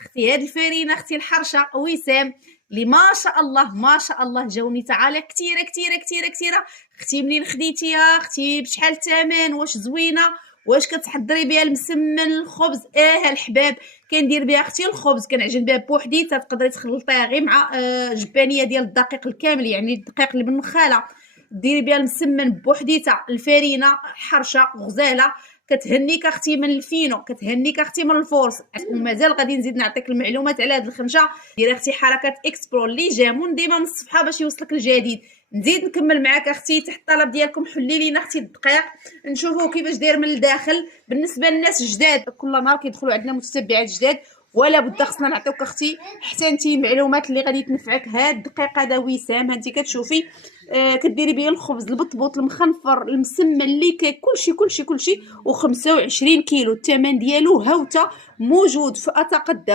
اختي هاد الفرينه اختي الحرشه وسام اللي ما شاء الله ما شاء الله جاوني تعالى كثيره كثيره كثيره كثيره. اختي منين خديتيها اختي بشحال الثمن واش زوينه واش كتحضري بها المسمن الخبز الحباب كندير بها اختي الخبز كنعجن بها بوحديتها تقدري تخلطيها غير مع جبانيه ديال الدقيق الكامل يعني الدقيق اللي بالنخاله ديري بها المسمن بوحديتها الفرينه حرشه غزاله كتهنيك اختي من الفينو كتهنيك اختي من الفورس. ومازال غادي نزيد نعطيك المعلومات على هاد الخنجه ديري اختي حركه اكسبرو اللي جامون ديما من الصفحه باش يوصلك الجديد. نزيد نكمل معاك اختي تحت الطلب ديالكم حلي لينا اختي الدقيق نشوفوا كيفاش داير من الداخل. بالنسبه للناس الجداد كل نهار كيدخلوا عندنا متتبعات جداد ولا بد خصنا نعطيوك اختي حتى انت المعلومات اللي غادي تنفعك. هاد الدقيق هذا وسام هانتي كتشوفي كديري به الخبز البطبوط المخنفر المسمن اللي كيك كلشي و25 كيلو. الثمن ديالو هاوته موجود في اتاق الدواء.